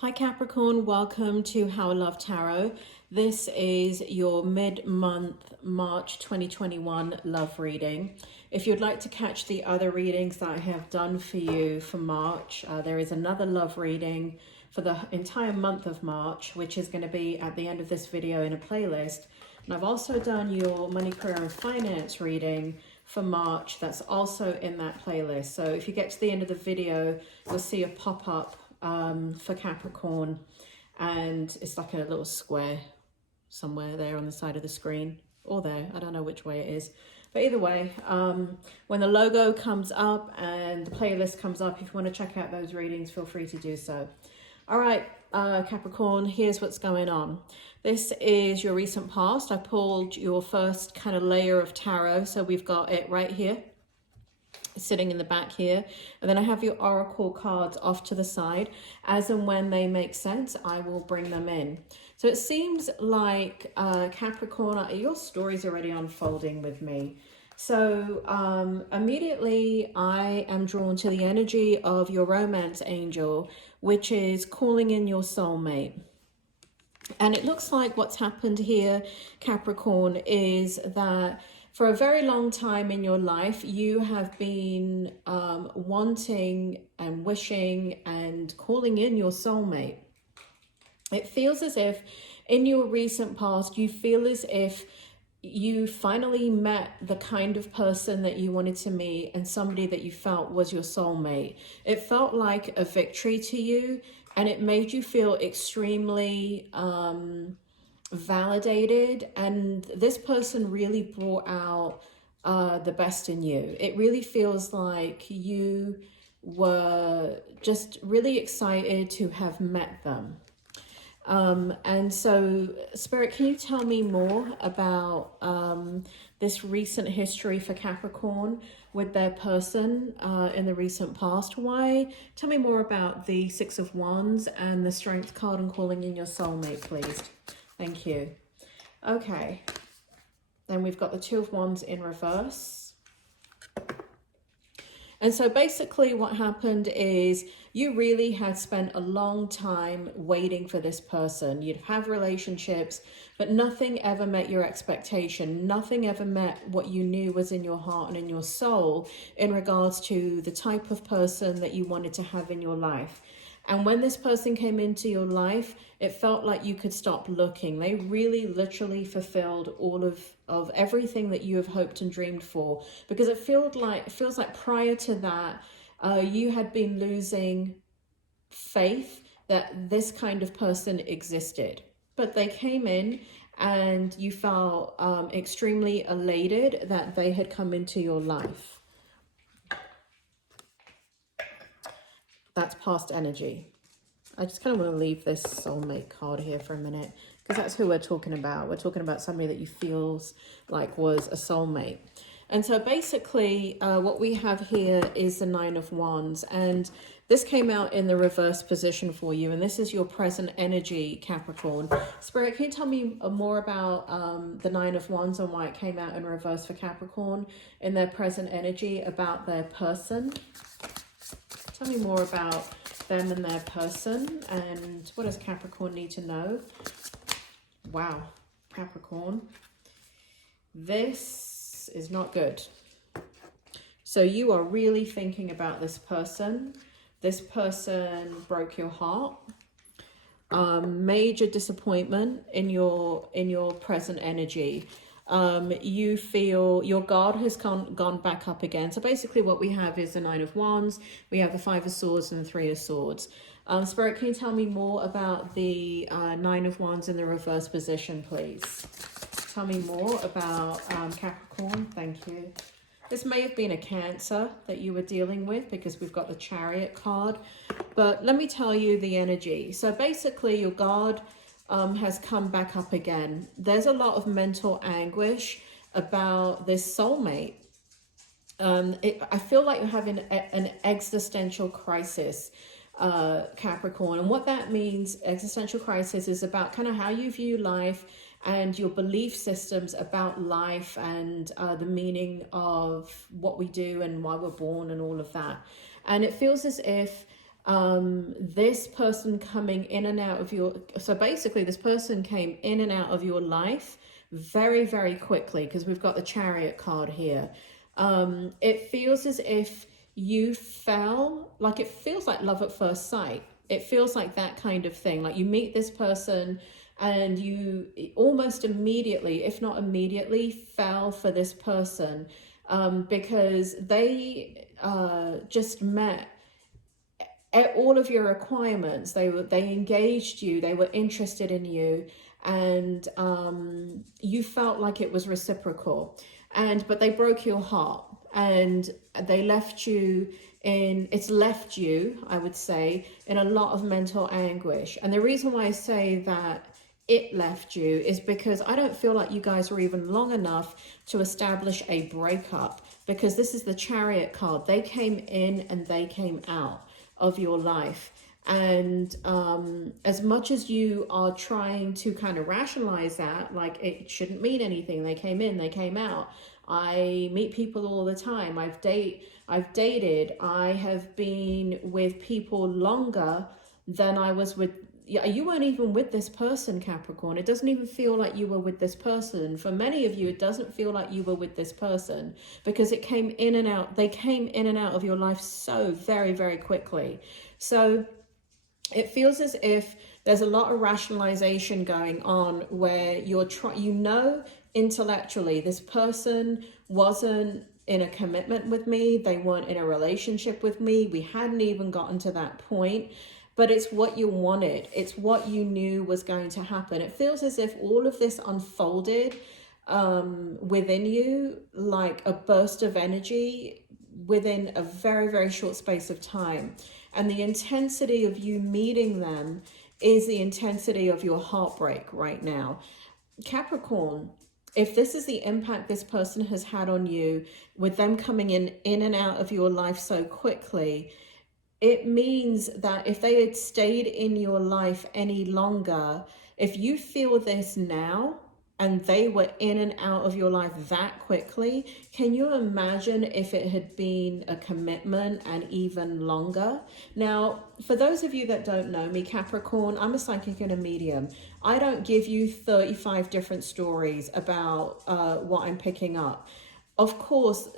Hi Capricorn, welcome to How I Love Tarot. This is your mid-month March 2021 love reading. If you'd like to catch the other readings that I have done for you for March, there is another love reading for the entire month of March, which is going to be at the end of this video in a playlist. And I've also done your money, career and finance reading for March. That's also in that playlist. So if you get to the end of the video, you'll see a pop-up for Capricorn, and it's like a little square somewhere there on the side of the screen, or there, I don't know which way it is, but either way, when the logo comes up and the playlist comes up, if you want to check out those readings, feel free to do so. All right, Capricorn, here's what's going on. This is your recent past. I pulled your first kind of layer of tarot, so we've got it right here sitting in the back here, and then I have your oracle cards off to the side. As and when they make sense, I will bring them in. So it seems like Capricorn, your story's already unfolding with me. So immediately I am drawn to the energy of your romance angel, which is calling in your soulmate. And it looks like what's happened here, Capricorn, is that for a very long time in your life, you have been wanting and wishing and calling in your soulmate. It feels as if in your recent past, you feel as if you finally met the kind of person that you wanted to meet and somebody that you felt was your soulmate. It felt like a victory to you, and it made you feel extremely validated, and this person really brought out the best in you. It really feels like you were just really excited to have met them. And so, Spirit, can you tell me more about this recent history for Capricorn with their person in the recent past? Why? Tell me more about the Six of Wands and the Strength card and calling in your soulmate, please. Thank you. Okay. Then we've got the Two of Wands in reverse. And so basically what happened is you really had spent a long time waiting for this person. You'd have relationships, but nothing ever met your expectation. Nothing ever met what you knew was in your heart and in your soul in regards to the type of person that you wanted to have in your life. And when this person came into your life, it felt like you could stop looking. They really literally fulfilled all of everything that you have hoped and dreamed for. Because it feels like prior to that, you had been losing faith that this kind of person existed. But they came in and you felt extremely elated that they had come into your life. That's past energy. I just kind of want to leave this soulmate card here for a minute, because that's who we're talking about. We're talking about somebody that you feels like was a soulmate. And so basically what we have here is the Nine of Wands, and this came out in the reverse position for you, and this is your present energy, Capricorn. Spirit, can you tell me more about the Nine of Wands and why it came out in reverse for Capricorn in their present energy, about their person? Tell me more about them and their person, and what does Capricorn need to know? Wow, Capricorn. This is not good. So you are really thinking about this person. This person broke your heart. Major disappointment in your present energy. You feel your guard has gone back up again. So basically what we have is the Nine of Wands, we have the Five of Swords and the Three of Swords. Spirit, can you tell me more about the Nine of Wands in the reverse position, please? Tell me more about Capricorn. Thank you. This may have been a Cancer that you were dealing with, because we've got the Chariot card. But let me tell you the energy. So basically your guard has come back up again. There's a lot of mental anguish about this soulmate. I feel like you're having an existential crisis, Capricorn. And what that means, existential crisis, is about kind of how you view life and your belief systems about life and the meaning of what we do and why we're born and all of that. And it feels as if This person coming in and out of your, so basically this person came in and out of your life very, very quickly, because we've got the Chariot card here. It feels as if you fell, like it feels like love at first sight. It feels like that kind of thing. Like you meet this person and you almost immediately, if not immediately, fell for this person, because they just met all of your requirements. They engaged you, they were interested in you, and you felt like it was reciprocal. But they broke your heart, and they left you in, it's left you, I would say, in a lot of mental anguish. And the reason why I say that it left you is because I don't feel like you guys were even long enough to establish a breakup, because this is the Chariot card. They came in and they came out of your life. And as much as you are trying to kind of rationalize that, like it shouldn't mean anything, they came in, they came out. I meet people all the time. I've dated, I have been with people longer than I was with, you weren't even with this person, Capricorn. It doesn't even feel like you were with this person. For many of you, it doesn't feel like you were with this person, because it came in and out. They came in and out of your life so very, very quickly. So it feels as if there's a lot of rationalization going on, where you're intellectually, this person wasn't in a commitment with me. They weren't in a relationship with me. We hadn't even gotten to that point. But it's what you wanted. It's what you knew was going to happen. It feels as if all of this unfolded within you like a burst of energy within a very, very short space of time. And the intensity of you meeting them is the intensity of your heartbreak right now. Capricorn, if this is the impact this person has had on you, with them coming in and out of your life so quickly, it means that if they had stayed in your life any longer, if you feel this now and they were in and out of your life that quickly, can you imagine if it had been a commitment and even longer? Now, for those of you that don't know me, Capricorn, I'm a psychic and a medium. I don't give you 35 different stories about what I'm picking up. Of course,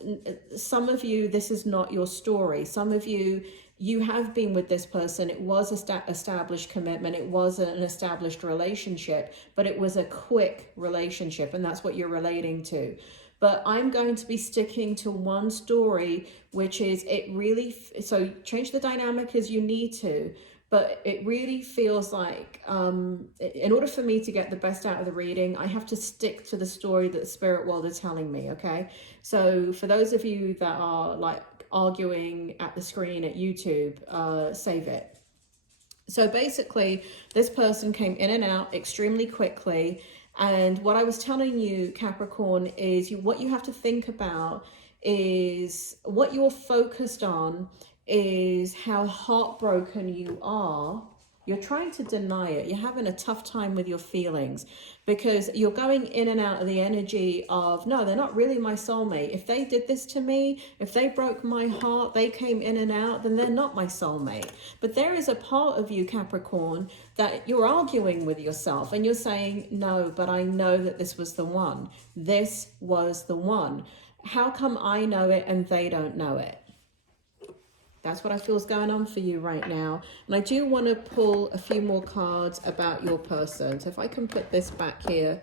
some of you, this is not your story. Some of you, you have been with this person. It was established commitment. It was an established relationship, but it was a quick relationship, and that's what you're relating to. But I'm going to be sticking to one story, which is it really, so change the dynamic as you need to, but it really feels like in order for me to get the best out of the reading, I have to stick to the story that the spirit world is telling me, okay? So for those of you that are like arguing at the screen at YouTube, save it. So basically, this person came in and out extremely quickly. And what I was telling you, Capricorn, is what you have to think about is what you're focused on is how heartbroken you are. You're trying to deny it. You're having a tough time with your feelings because you're going in and out of the energy of, no, they're not really my soulmate. If they did this to me, if they broke my heart, they came in and out, then they're not my soulmate. But there is a part of you, Capricorn, that you're arguing with yourself and you're saying, no, but I know that this was the one. This was the one. How come I know it and they don't know it? That's what I feel is going on for you right now. And I do want to pull a few more cards about your person. So if I can put this back here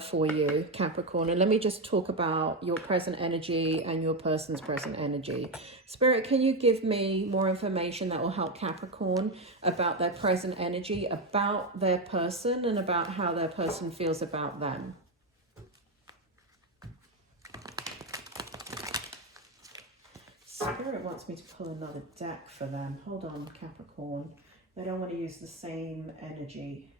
for you, Capricorn. And let me just talk about your present energy and your person's present energy. Spirit, can you give me more information that will help Capricorn about their present energy, about their person, and about how their person feels about them? Spirit wants me to pull another deck for them. Hold on, Capricorn. They don't want to use the same energy.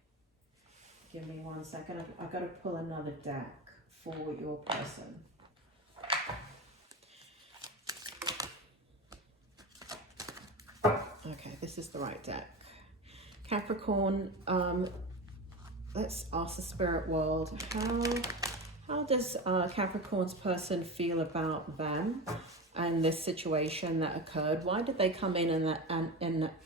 Give me 1 second. I've got to pull another deck for your person. Okay, this is the right deck. Capricorn, let's ask the spirit world, how does Capricorn's person feel about them? and this situation that occurred? Why did they come in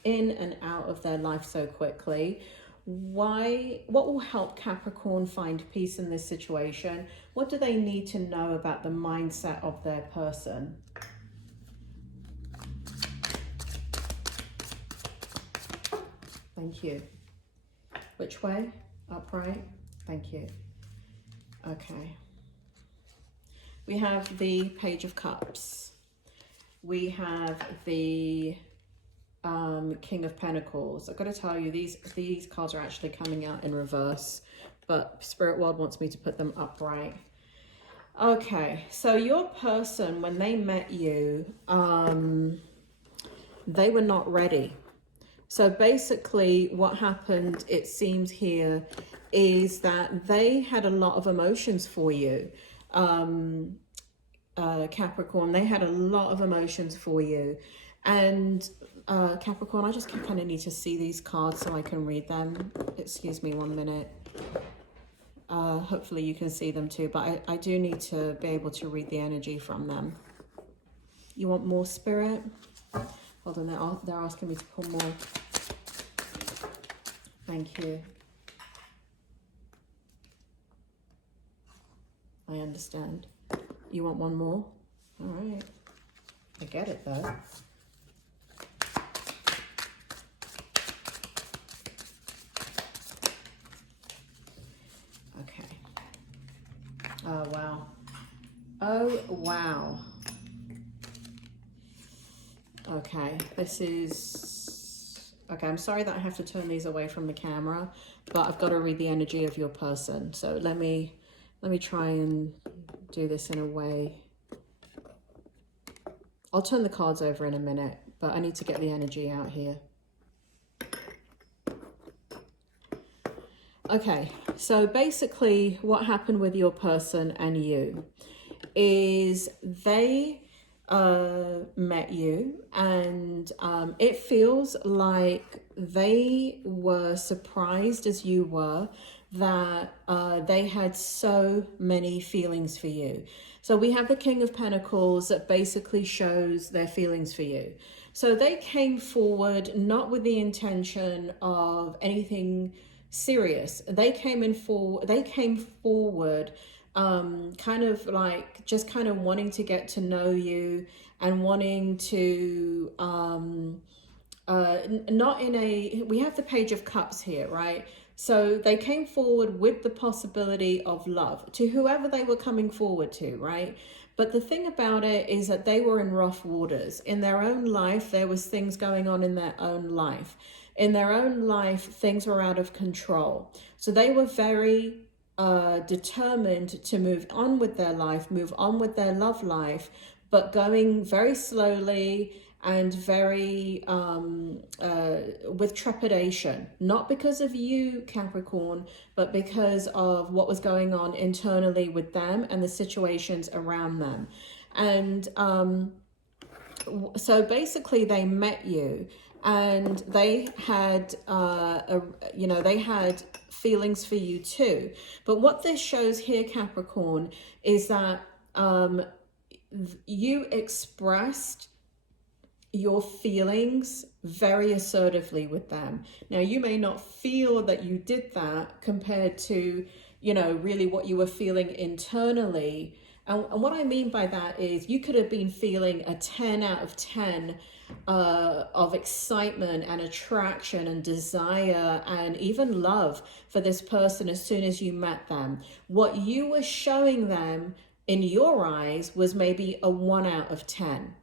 and out of their life so quickly? What will help Capricorn find peace in this situation? What do they need to know about the mindset of their person? Thank you. Which way? Upright. Thank you. Okay. We have the Page of Cups. We have the King of Pentacles. I've got to tell you, these cards are actually coming out in reverse, but Spirit World wants me to put them upright. Okay, so your person, when they met you, they were not ready. So basically what happened, it seems here, is that they had a lot of emotions for you. Capricorn, they had a lot of emotions for you. And Capricorn, I just kind of need to see these cards so I can read them. Excuse me 1 minute. Hopefully you can see them too, but I do need to be able to read the energy from them. You want more, Spirit? Hold on, they're asking me to pull more. Thank you. I understand. You want one more? All right. I get it though. Okay. Oh, wow. Oh, wow. Okay, this is... Okay, I'm sorry that I have to turn these away from the camera, but I've got to read the energy of your person. So let me try and do this in a way. I'll turn the cards over in a minute, but I need to get the energy out here. Okay, so basically what happened with your person and you is they met you, and it feels like they were surprised as you were that they had so many feelings for you. So we have the King of Pentacles that basically shows their feelings for you. So they came forward not with the intention of anything serious. They came forward kind of like just kind of wanting to get to know you and wanting to not in a, we have the Page of Cups here, right? So they came forward with the possibility of love to whoever they were coming forward to, right? But the thing about it is that they were in rough waters. In their own life, there was things going on in their own life. In their own life, things were out of control. So they were very determined to move on with their life, move on with their love life, but going very slowly and very with trepidation, not because of you, Capricorn, but because of what was going on internally with them and the situations around them. And so basically they met you, and they had they had feelings for you too. But what this shows here, Capricorn, is that you expressed your feelings very assertively with them. Now, you may not feel that you did that compared to, really what you were feeling internally. And what I mean by that is you could have been feeling a 10 out of 10 of excitement and attraction and desire and even love for this person as soon as you met them. What you were showing them in your eyes was maybe a 1 out of 10.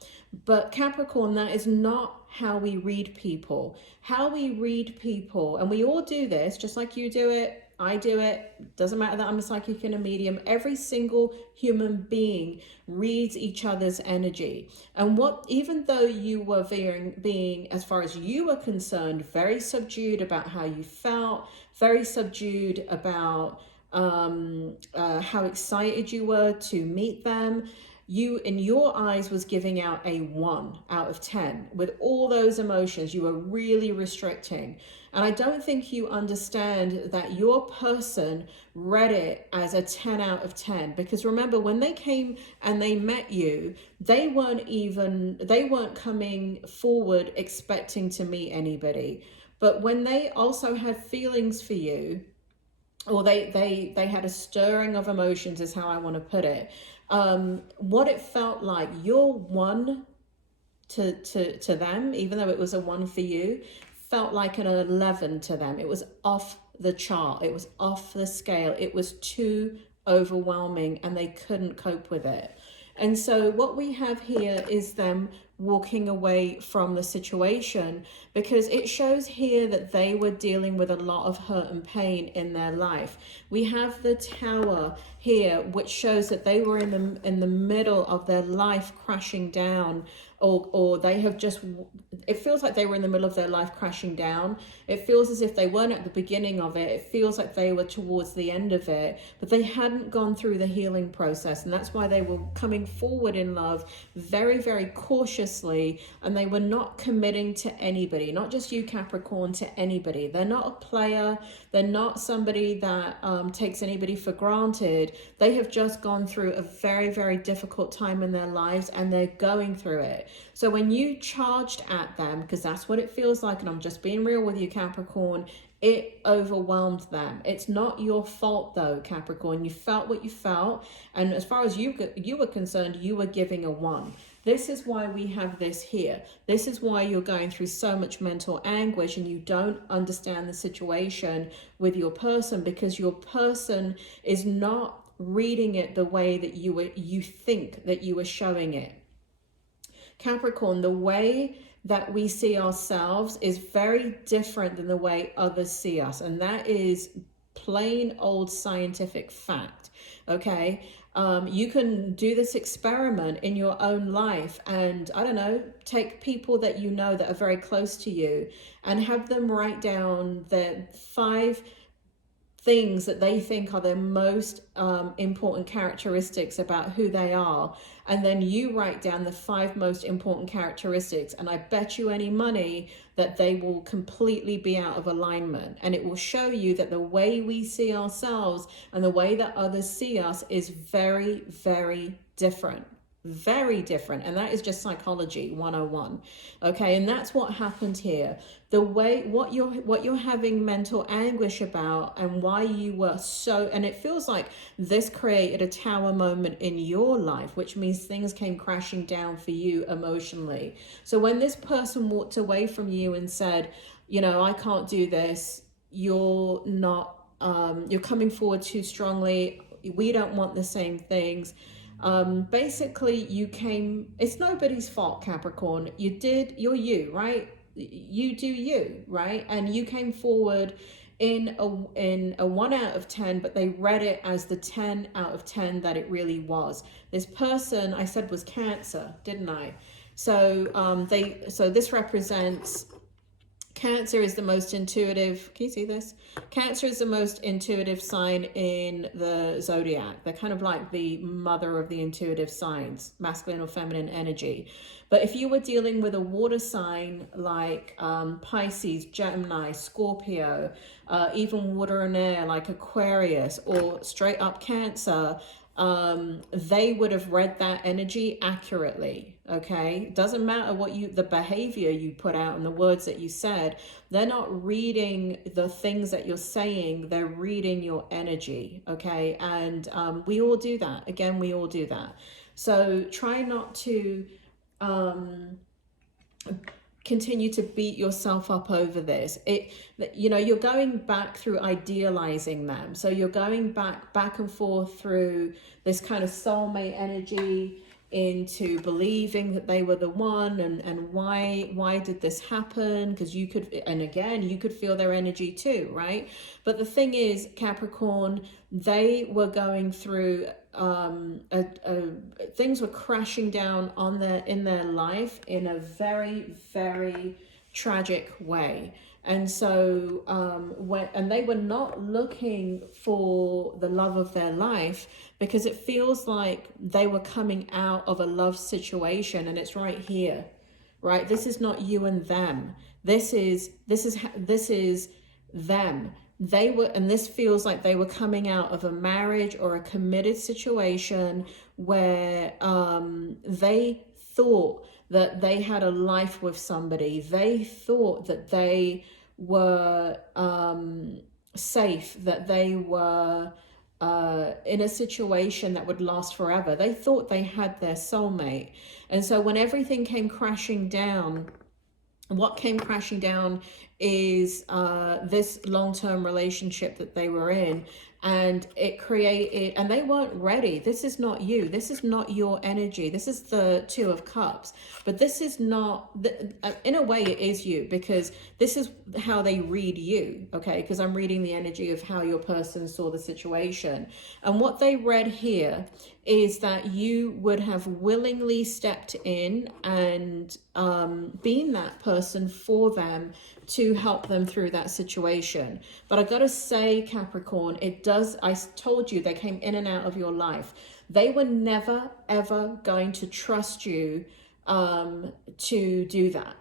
But Capricorn, that is not how we read people. How we read people, and we all do this, just like you do it, I do it, doesn't matter that I'm a psychic and a medium, every single human being reads each other's energy. And even though you were being, as far as you were concerned, very subdued about how you felt, very subdued about how excited you were to meet them, you, in your eyes, was giving out a 1 out of 10 with all those emotions. You were really restricting. And I don't think you understand that your person read it as a 10 out of 10. Because remember, when they came and they met you, they weren't coming forward expecting to meet anybody. But when they also had feelings for you, or they had a stirring of emotions, is how I want to put it. What it felt like, your one to them, even though it was a 1 for you, felt like an 11 to them. It was off the chart. It was off the scale. It was too overwhelming and they couldn't cope with it. And so what we have here is them walking away from the situation, because it shows here that they were dealing with a lot of hurt and pain in their life. We have the Tower here, which shows that they were in the middle of their life crashing down, or they have just, it feels like they were in the middle of their life crashing down. It feels as if they weren't at the beginning of it. It feels like they were towards the end of it, but they hadn't gone through the healing process. And that's why they were coming forward in love very, very cautiously. And they were not committing to anybody, not just you, Capricorn, to anybody. They're not a player. They're not somebody that takes anybody for granted. They have just gone through a very, very difficult time in their lives, and they're going through it. So when you charged at them, because that's what it feels like, and I'm just being real with you, Capricorn, it overwhelmed them. It's not your fault though, Capricorn. You felt what you felt, and as far as you were concerned, you were giving a 1. This is why we have this here. This is why you're going through so much mental anguish and you don't understand the situation with your person, because your person is not reading it the way that you think that you were showing it. Capricorn, the way that we see ourselves is very different than the way others see us. And that is plain old scientific fact, okay? You can do this experiment in your own life and, I don't know, take people that you know that are very close to you and have them write down the 5 things that they think are the most important characteristics about who they are, and then you write down the 5 most important characteristics, and I bet you any money that they will completely be out of alignment. And it will show you that the way we see ourselves and the way that others see us is very, very different. Very different. And that is just psychology 101. Okay, and that's what happened here. The way what you're having mental anguish about, and why you were so, and it feels like this created a Tower moment in your life, which means things came crashing down for you emotionally. So when this person walked away from you and said, you know, I can't do this, you're not you're coming forward too strongly, we don't want the same things. Basically you came, it's nobody's fault, Capricorn. You're you, right? You do you, right? And you came forward in a 1 out of 10, but they read it as the 10 out of 10 that it really was. This person I said was Cancer, didn't I? So so this represents, Cancer is the most intuitive, can you see this? Cancer is the most intuitive sign in the zodiac. They're kind of like the mother of the intuitive signs, masculine or feminine energy. But if you were dealing with a water sign like Pisces, Gemini, Scorpio, even water and air like Aquarius, or straight up Cancer, they would have read that energy accurately. Okay, it doesn't matter what the behavior you put out and the words that you said. They're not reading the things that you're saying, they're reading your energy. Okay, and we all do that. Again, we all do that. So try not to continue to beat yourself up over this. You know, you're going back through idealizing them. So you're going back and forth through this kind of soulmate energy into believing that they were the one, and why did this happen? Because you could, and again, you could feel their energy too, right? But the thing is, Capricorn, they were going through things were crashing down in their life in a very, very tragic way. And so and they were not looking for the love of their life, because it feels like they were coming out of a love situation, and it's right here. right? This is not you and them. This is them. They were, and this feels like they were coming out of a marriage or a committed situation where they thought that they had a life with somebody. They thought that they were safe, that they were in a situation that would last forever. They thought they had their soulmate. And so when everything came crashing down, what came crashing down is this long-term relationship that they were in, and it created, and they weren't ready. This is not you. This is not your energy. This is the Two of Cups, but this is not, in a way it is you, because this is how they read you, okay? Because I'm reading the energy of how your person saw the situation. And what they read here is that you would have willingly stepped in and been that person for them to help them through that situation. But I gotta say, Capricorn, I told you they came in and out of your life. They were never, ever going to trust you to do that,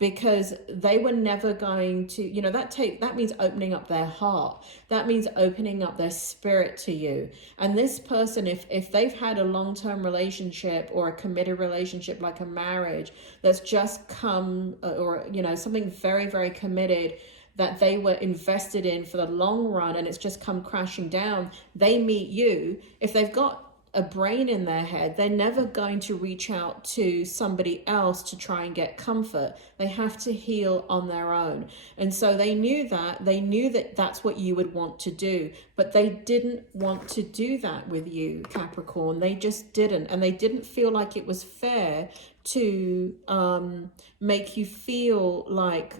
because they were never going to, you know, that means opening up their heart. That means opening up their spirit to you. And this person, if they've had a long-term relationship or a committed relationship, like a marriage that's just come, or, you know, something very, very committed that they were invested in for the long run, and it's just come crashing down, they meet you. If they've got a brain in their head, they're never going to reach out to somebody else to try and get comfort. They have to heal on their own. And so they knew that that's what you would want to do, but they didn't want to do that with you, Capricorn. They just didn't. And they didn't feel like it was fair to make you feel like,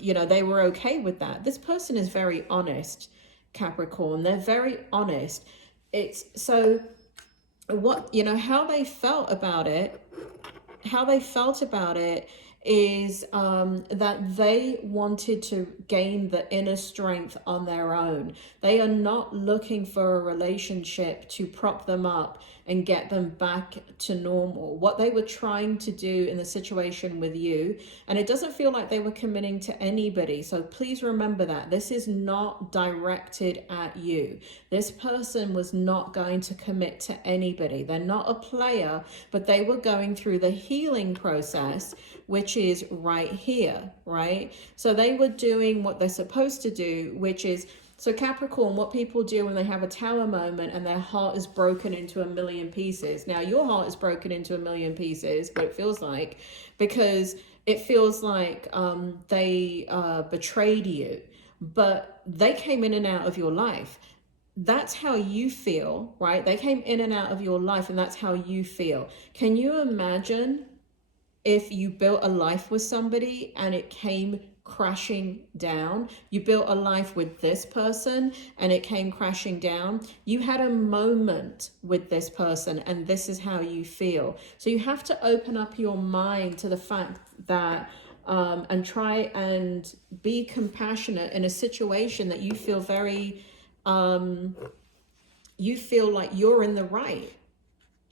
you know, they were okay with that. This person is very honest, Capricorn. They're very honest. It's so what, you know, how they felt about it is that they wanted to gain the inner strength on their own. They are not looking for a relationship to prop them up and get them back to normal. What they were trying to do in the situation with you, and it doesn't feel like they were committing to anybody. So please remember that this is not directed at you. This person was not going to commit to anybody. They're not a player, but they were going through the healing process, which is right here, right? So they were doing what they're supposed to do, which is, so Capricorn, what people do when they have a tower moment and their heart is broken into a million pieces. Now, your heart is broken into a million pieces, but it feels like, because it feels like they betrayed you, but they came in and out of your life. That's how you feel, right? They came in and out of your life, and that's how you feel. Can you imagine if you built a life with somebody and it came crashing down? You built a life with this person and it came crashing down. You had a moment with this person and this is how you feel. So you have to open up your mind to the fact that and try and be compassionate in a situation that you feel very you feel like you're in the right,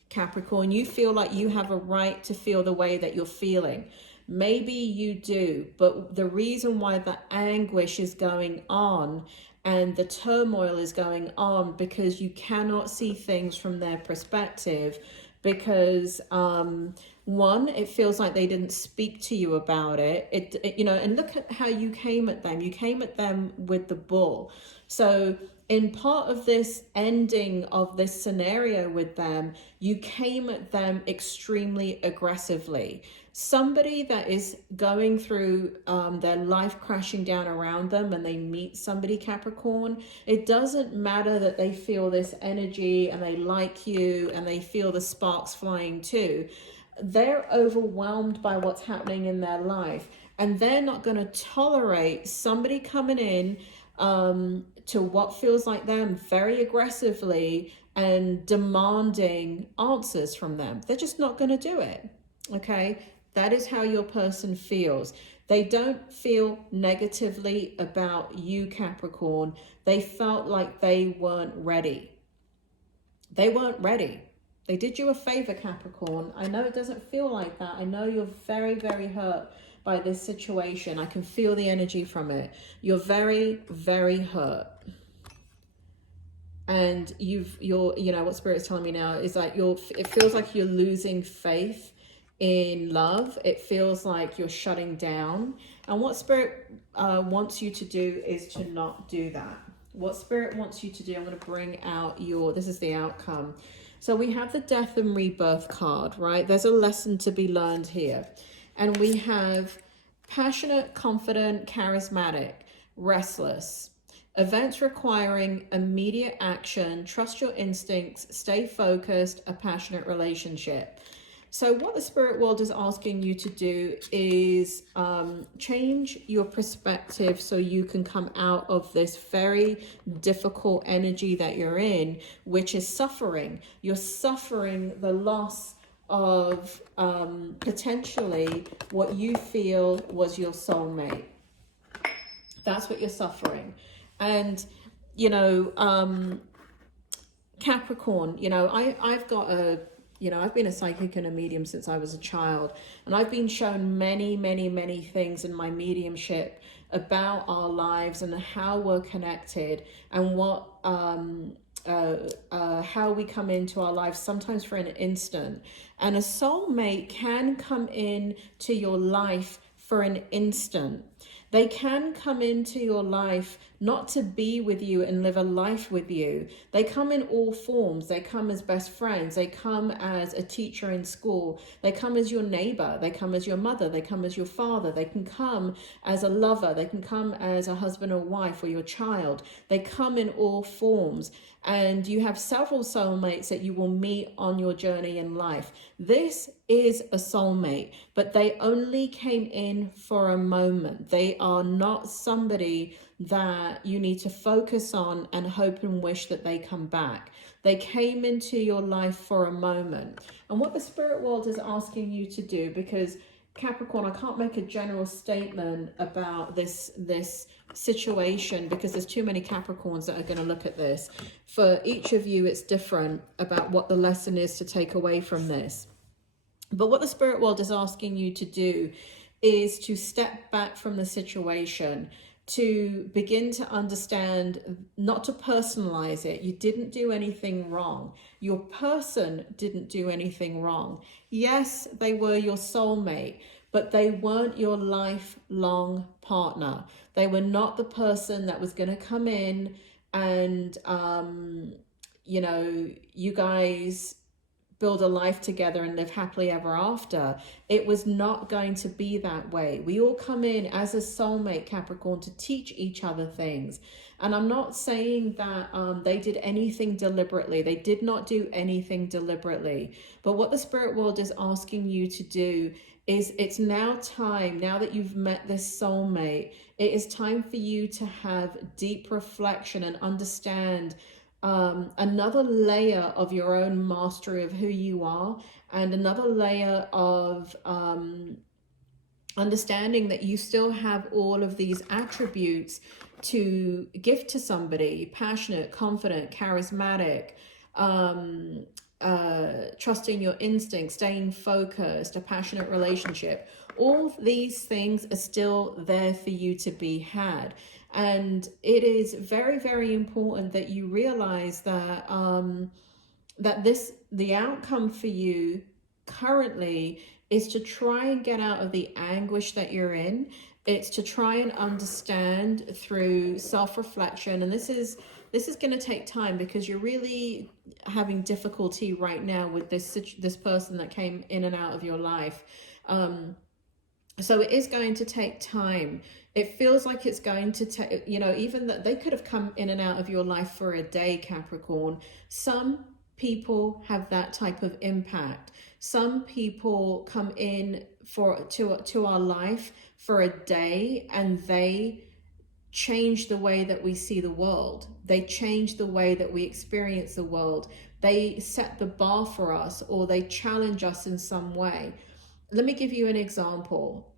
Capricorn. You feel like you have a right to feel the way that you're feeling. Maybe you do, but the reason why the anguish is going on and the turmoil is going on, because you cannot see things from their perspective, because one, it feels like they didn't speak to you about it. You know, and look at how you came at them. You came at them with the bull. So in part of this ending of this scenario with them, you came at them extremely aggressively. Somebody that is going through their life crashing down around them and they meet somebody, Capricorn, it doesn't matter that they feel this energy and they like you and they feel the sparks flying too. They're overwhelmed by what's happening in their life, and they're not going to tolerate somebody coming in to what feels like them very aggressively and demanding answers from them. They're just not going to do it. Okay, that is how your person feels. They don't feel negatively about you, Capricorn. They felt like they weren't ready. They weren't ready. They did you a favor, Capricorn. I know it doesn't feel like that. I know you're very, very hurt by this situation. I can feel the energy from it. You're very, very hurt. And you know, what Spirit's telling me now is that it feels like you're losing faith in love. It feels like you're shutting down. And what Spirit wants you to do is to not do that. What Spirit wants you to do, I'm going to bring out this is the outcome. So we have the Death and Rebirth card, right? There's a lesson to be learned here. And we have passionate, confident, charismatic, restless. Events requiring immediate action, trust your instincts, stay focused, a passionate relationship. So what the spirit world is asking you to do is change your perspective so you can come out of this very difficult energy that you're in, which is suffering. You're suffering the loss of potentially what you feel was your soulmate. That's what you're suffering. And, you know, Capricorn, you know, I've been a psychic and a medium since I was a child, and I've been shown many, many, many things in my mediumship about our lives and how we're connected and what, how we come into our lives sometimes for an instant. And a soulmate can come in to your life for an instant. They can come into your life not to be with you and live a life with you. They come in all forms. They come as best friends. They come as a teacher in school. They come as your neighbor. They come as your mother. They come as your father. They can come as a lover. They can come as a husband or wife or your child. They come in all forms. And you have several soulmates that you will meet on your journey in life. This is a soulmate, but they only came in for a moment. They are not somebody that you need to focus on and hope and wish that they come back. They came into your life for a moment. And what the spirit world is asking you to do, because Capricorn, I can't make a general statement about this situation because there's too many Capricorns that are going to look at this. For each of you, it's different about what the lesson is to take away from this. But what the spirit world is asking you to do is to step back from the situation, to begin to understand, not to personalize it. You didn't do anything wrong. Your person didn't do anything wrong. Yes, they were your soulmate, but they weren't your lifelong partner. They were not the person that was going to come in and, you know, you guys build a life together and live happily ever after. It was not going to be that way. We all come in as a soulmate, Capricorn, to teach each other things. And I'm not saying that they did anything deliberately. They did not do anything deliberately. But what the spirit world is asking you to do is, it's now time, now that you've met this soulmate, it is time for you to have deep reflection and understand another layer of your own mastery of who you are, and another layer of understanding that you still have all of these attributes to give to somebody: passionate, confident, charismatic, trusting your instincts, staying focused, a passionate relationship. All these things are still there for you to be had. And it is very, very important that you realize that the outcome for you currently is to try and get out of the anguish that you're in. It's to try and understand through self-reflection. And this is going to take time, because you're really having difficulty right now with this person that came in and out of your life. So it is going to take time. It feels like it's going to take, you know, even that they could have come in and out of your life for a day, Capricorn. Some people have that type of impact. Some people come in to our life for a day, and they change the way that we see the world. They change the way that we experience the world. They set the bar for us, or they challenge us in some way. Let me give you an example.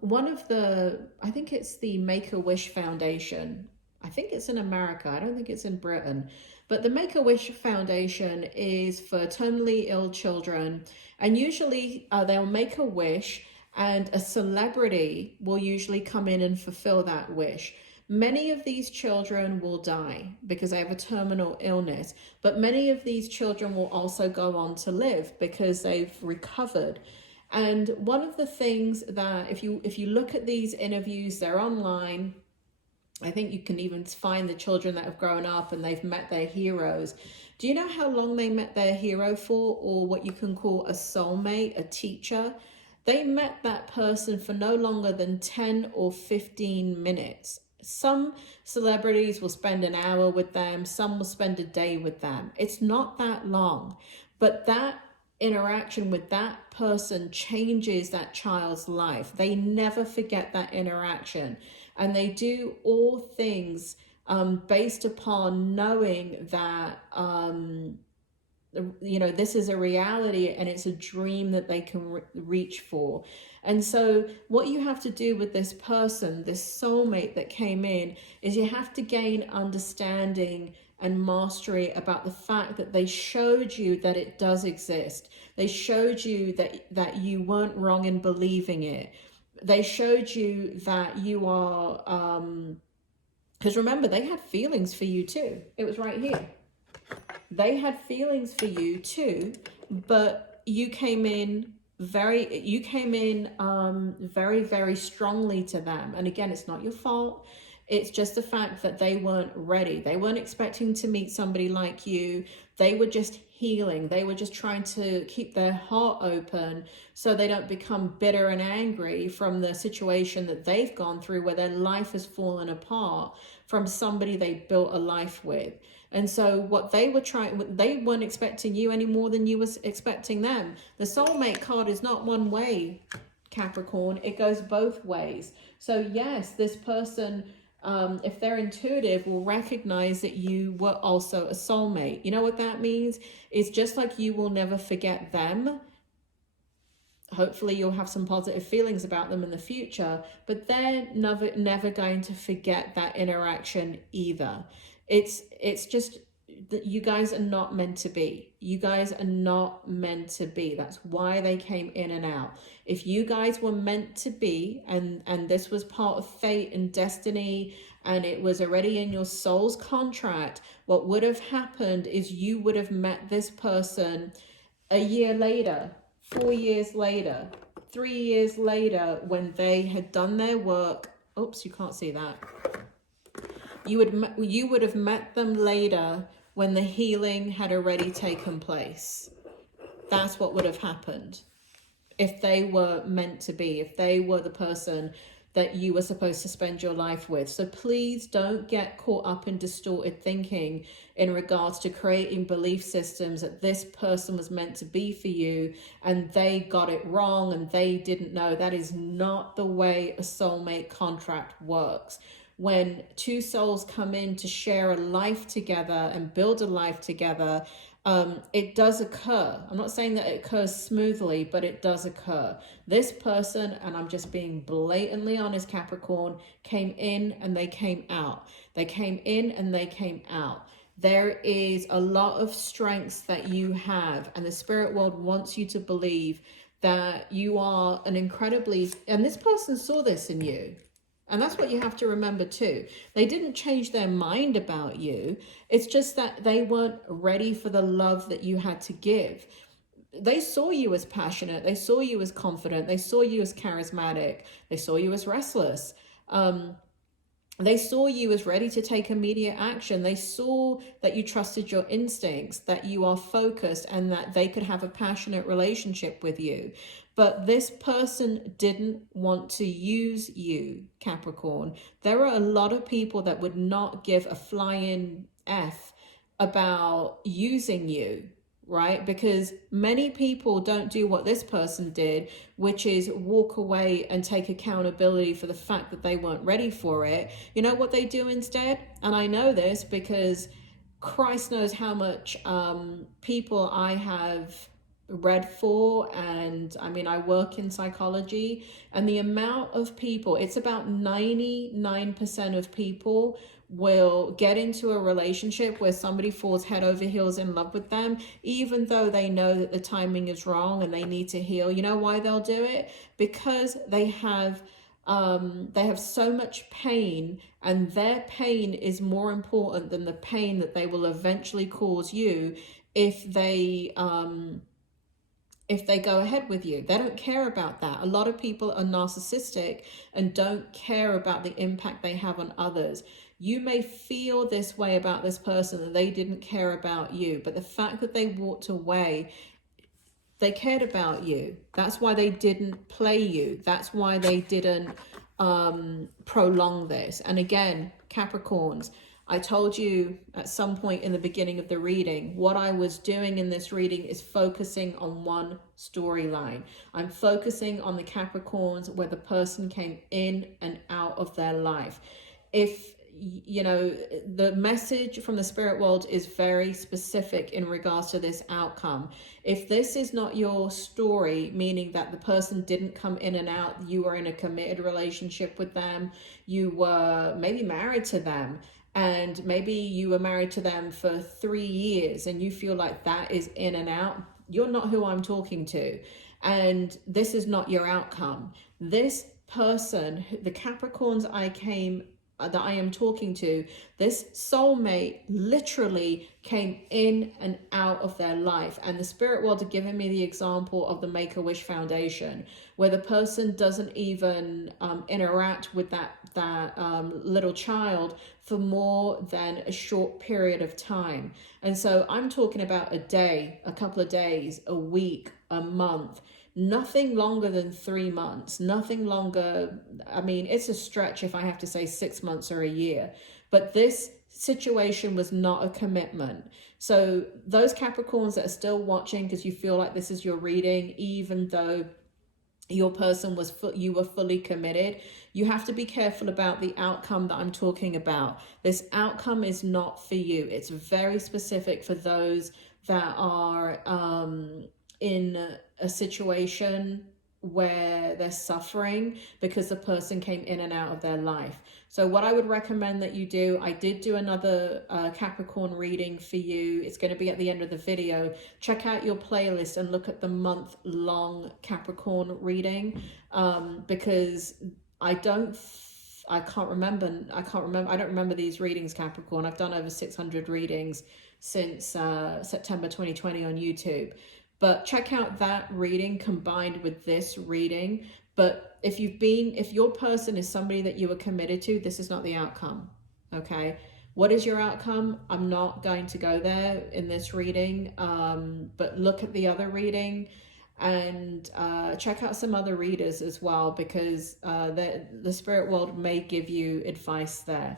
One of the, I think it's the Make-A-Wish Foundation. I think it's in America. I don't think it's in Britain. But the Make-A-Wish Foundation is for terminally ill children. And usually they'll make a wish and a celebrity will usually come in and fulfill that wish. Many of these children will die because they have a terminal illness, but many of these children will also go on to live because they've recovered. And one of the things that if you look at these interviews, they're online. I think you can even find the children that have grown up and they've met their heroes. Do you know how long they met their hero for, or what you can call a soulmate, a teacher? They met that person for no longer than 10 or 15 minutes. Some celebrities will spend an hour with them. Some will spend a day with them. It's not that long, but that interaction with that person changes that child's life. They never forget that interaction. And they do all things based upon knowing that, this is a reality and it's a dream that they can reach for. And so what you have to do with this person, this soulmate that came in, is you have to gain understanding and mastery about the fact that they showed you that it does exist. They showed you that you weren't wrong in believing it. They showed you that you are, because remember, they had feelings for you too. It was right here. They had feelings for you too, but you came in very, very strongly to them. And again, it's not your fault. It's just the fact that they weren't ready. They weren't expecting to meet somebody like you. They were just healing. They were just trying to keep their heart open so they don't become bitter and angry from the situation that they've gone through where their life has fallen apart from somebody they built a life with. And so what they were they weren't expecting you any more than you was expecting them. The soulmate card is not one way, Capricorn. It goes both ways. So yes, this person, if they're intuitive, will recognize that you were also a soulmate. You know what that means? It's just like you will never forget them. Hopefully you'll have some positive feelings about them in the future, but they're never going to forget that interaction either. It's just that you guys are not meant to be. You guys are not meant to be. That's why they came in and out. If you guys were meant to be, and this was part of fate and destiny, and it was already in your soul's contract, what would have happened is you would have met this person a year later, 4 years later, 3 years later, when they had done their work. Oops, you can't see that. You would have met them later when the healing had already taken place. That's what would have happened if they were meant to be, if they were the person that you were supposed to spend your life with. So please don't get caught up in distorted thinking in regards to creating belief systems that this person was meant to be for you and they got it wrong and they didn't know. That is not the way a soulmate contract works. When two souls come in to share a life together and build a life together, it does occur. I'm not saying that it occurs smoothly, but it does occur. This person, and I'm just being blatantly honest, Capricorn, came in and they came out. They came in and they came out. There is a lot of strengths that you have, and the spirit world wants you to believe that you are an incredibly, and this person saw this in you. And that's what you have to remember too. They didn't change their mind about you. It's just that they weren't ready for the love that you had to give. They saw you as passionate. They saw you as confident. They saw you as charismatic. They saw you as restless. They saw you as ready to take immediate action. They saw that you trusted your instincts, that you are focused, and that they could have a passionate relationship with you. But this person didn't want to use you, Capricorn. There are a lot of people that would not give a flying F about using you, right? Because many people don't do what this person did, which is walk away and take accountability for the fact that they weren't ready for it. You know what they do instead? And I know this because Christ knows how much people I have read for, and I mean, I work in psychology, and the amount of people, it's about 99% of people will get into a relationship where somebody falls head over heels in love with them, even though they know that the timing is wrong and they need to heal. You know why they'll do it? Because they have so much pain, and their pain is more important than the pain that they will eventually cause you if they go ahead with you. They don't care about that. A lot of people are narcissistic and don't care about the impact they have on others. You may feel this way about this person, that they didn't care about you, but the fact that they walked away, they cared about you. That's why they didn't play you. That's why they didn't prolong this. And again, Capricorns, I told you at some point in the beginning of the reading, what I was doing in this reading is focusing on one storyline. I'm focusing on the Capricorns where the person came in and out of their life. If you know, the message from the spirit world is very specific in regards to this outcome. If this is not your story, meaning that the person didn't come in and out, you were in a committed relationship with them, you were maybe married to them, and maybe you were married to them for 3 years and you feel like that is in and out, you're not who I'm talking to. And this is not your outcome. This person, the Capricorns that I am talking to, this soulmate literally came in and out of their life. And the spirit world had given me the example of the Make-A-Wish Foundation, where the person doesn't even interact with that little child for more than a short period of time. And so I'm talking about a day, a couple of days, a week, a month. Nothing longer than 3 months, nothing longer. I mean, it's a stretch if I have to say 6 months or a year, but this situation was not a commitment. So those Capricorns that are still watching because you feel like this is your reading, even though your person was you were fully committed, you have to be careful about the outcome that I'm talking about. This outcome is not for you. It's very specific for those that are in a situation where they're suffering because the person came in and out of their life. So what I would recommend that you do, I did do another Capricorn reading for you. It's going to be at the end of the video. Check out your playlist and look at the month-long Capricorn reading, because I don't remember these readings, Capricorn. I've done over 600 readings since September 2020 on YouTube. But check out that reading combined with this reading. But if your person is somebody that you were committed to, this is not the outcome, okay? What is your outcome? I'm not going to go there in this reading, but look at the other reading and check out some other readers as well, because the spirit world may give you advice there.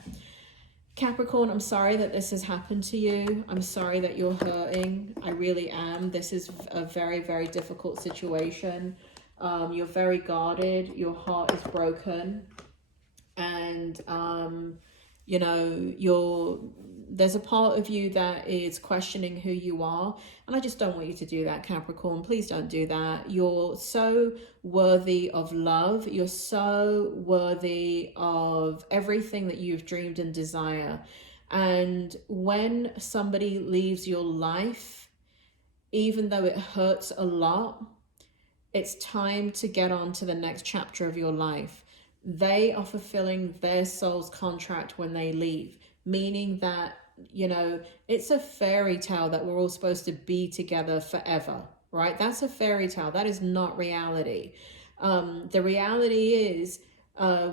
Capricorn, I'm sorry that this has happened to you. I'm sorry that you're hurting. I really am. This is a very, very difficult situation. You're very guarded. Your heart is broken. And, you know, there's a part of you that is questioning who you are. And I just don't want you to do that, Capricorn. Please don't do that. You're so worthy of love. You're so worthy of everything that you've dreamed and desire. And when somebody leaves your life, even though it hurts a lot, it's time to get on to the next chapter of your life. They are fulfilling their soul's contract when they leave, meaning that, you know, it's a fairy tale that we're all supposed to be together forever, right? That's a fairy tale. That is not reality. The reality is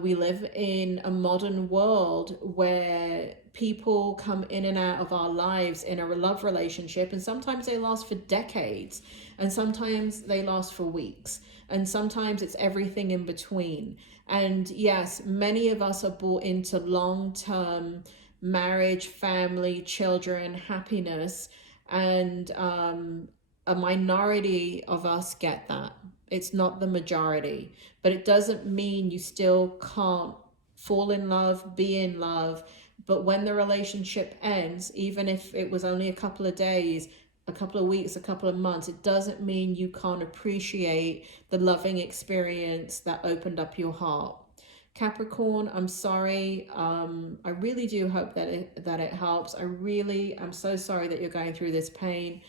we live in a modern world where people come in and out of our lives in a love relationship, and sometimes they last for decades, and sometimes they last for weeks, and sometimes it's everything in between. And yes, many of us are brought into long-term marriage, family, children, happiness, and a minority of us get that. It's not the majority, but it doesn't mean you still can't fall in love, be in love. But when the relationship ends, even if it was only a couple of days, a couple of weeks, a couple of months, it doesn't mean you can't appreciate the loving experience that opened up your heart. Capricorn, I'm sorry. I really do hope that it helps. I'm so sorry that you're going through this pain,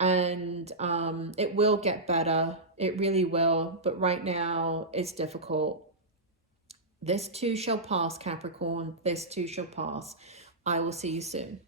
and it will get better. It really will. But right now it's difficult. This too shall pass, Capricorn. This too shall pass. I will see you soon.